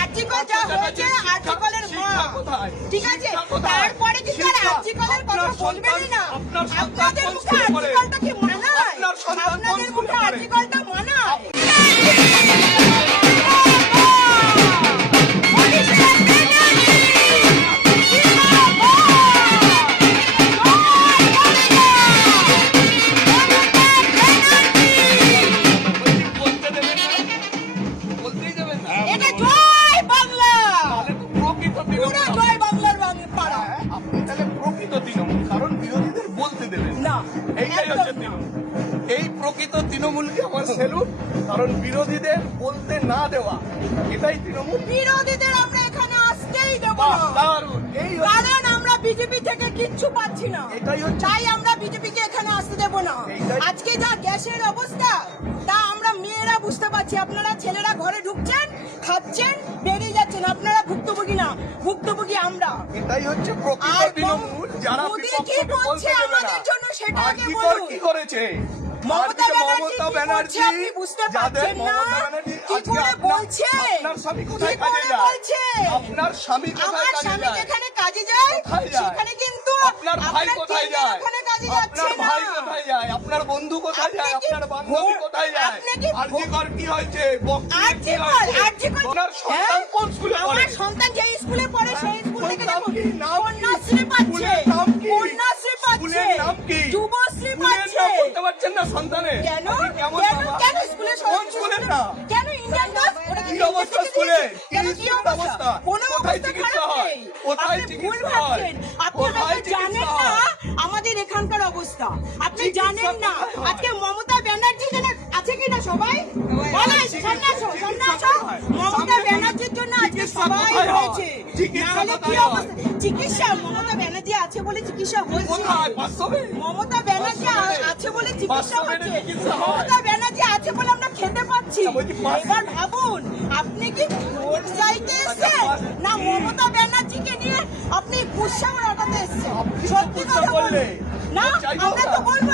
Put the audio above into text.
article যা হয়েছে আর্টিকেলের মা ঠিক আছে তারপরে কি তার আর্টিকেলের কথা বলবেনই না আপনাদের মুখে আর্টিকেলটা কি মানায় আপনাদের মুখে আর্টিকেলটা মানায় এই প্রকৃত তৃণমূলকে আমার সেলুট কারণ বিরোধীদের বলতে না দেওয়া এটাই তৃণমূল বিরোধীদের আমরা এখানে আসতেই দেব না কারণ আমরা বিজেপি থেকে কিচ্ছু পাচ্ছি না তাই আমরা বিজেপিকে এখানে আসতে দেব না আজকে যা গ্যাসের অবস্থা তা আমরা মেয়েরা বুঝতে পারছি আপনারা ছেলেরা ঘরে ঢুকছেন খাচ্ছেন বেরিয়ে যাচ্ছেন আপনারা ভুক্তভোগী না ভুক্তভোগী আমরা এটাই হচ্ছে প্রকৃত তৃণমূল যারা কি করছে আমাদের জন্য সেটা আগে বলুন কি করেছে মমতা ব্যানার্জি আপনি বুঝতে পারছেন না কি করে বলছে আপনার স্বামী কোথায় কাজে যায় আপনার স্বামী কোথায় কাজে যায় যেখানে কাজে যায় সেখানে কিন্তু আপনার ভাই কোথায় যায় ওখানে কাজে যাচ্ছে আপনার ভাই কোথায় যায় আপনার বন্ধু কোথায় যায় আপনার বান্ধবী কোথায় যায় আরজিকর কি হয়েছে আপনার সন্তান কোন স্কুলে পড়ে আমার সন্তান যে স্কুলে পড়ে সেই স্কুল থেকে কন্যাশ্রী পাচ্ছে কন্যাশ্রী পাচ্ছে যুবশ্রী পাচ্ছে বলতে পারছেন না সন্তানে কেন কেন স্কুলে কেন ইন্ডিয়ান বাস ওটা কি অবস্থা স্কুলে কি অবস্থা কোন অবস্থা খারাপ নেই কোথায় চিকিৎসা হয় আপনারা জানেন না আমাদের এখানকার অবস্থা আপনি জানেন না আজকে মমতা ব্যানার্জি আছে কি না সবাই বলেন সন্ন্যাস মমতা ব্যানার্জির জন্য আজকে সবাই হয়েছে নাহলে কি অবস্থা চিকিৎসা মমতা ব্যানার্জি আছে বলে চিকিৎসা হচ্ছে মমতা ব্যানার্জি আছে বলে চিকিৎসা হচ্ছে মমতা ব্যানার্জি আছে বলে আমরা খেতে পাচ্ছি এবার ভাবুন আপনি কি ভোট চাইতে এসেছেন না মমতা ব্যানার্জিকে নিয়ে আপনি গুচ্ছা ওড়াতে এসেছেন সত্যি কথা বললে না আমরা তো বলবো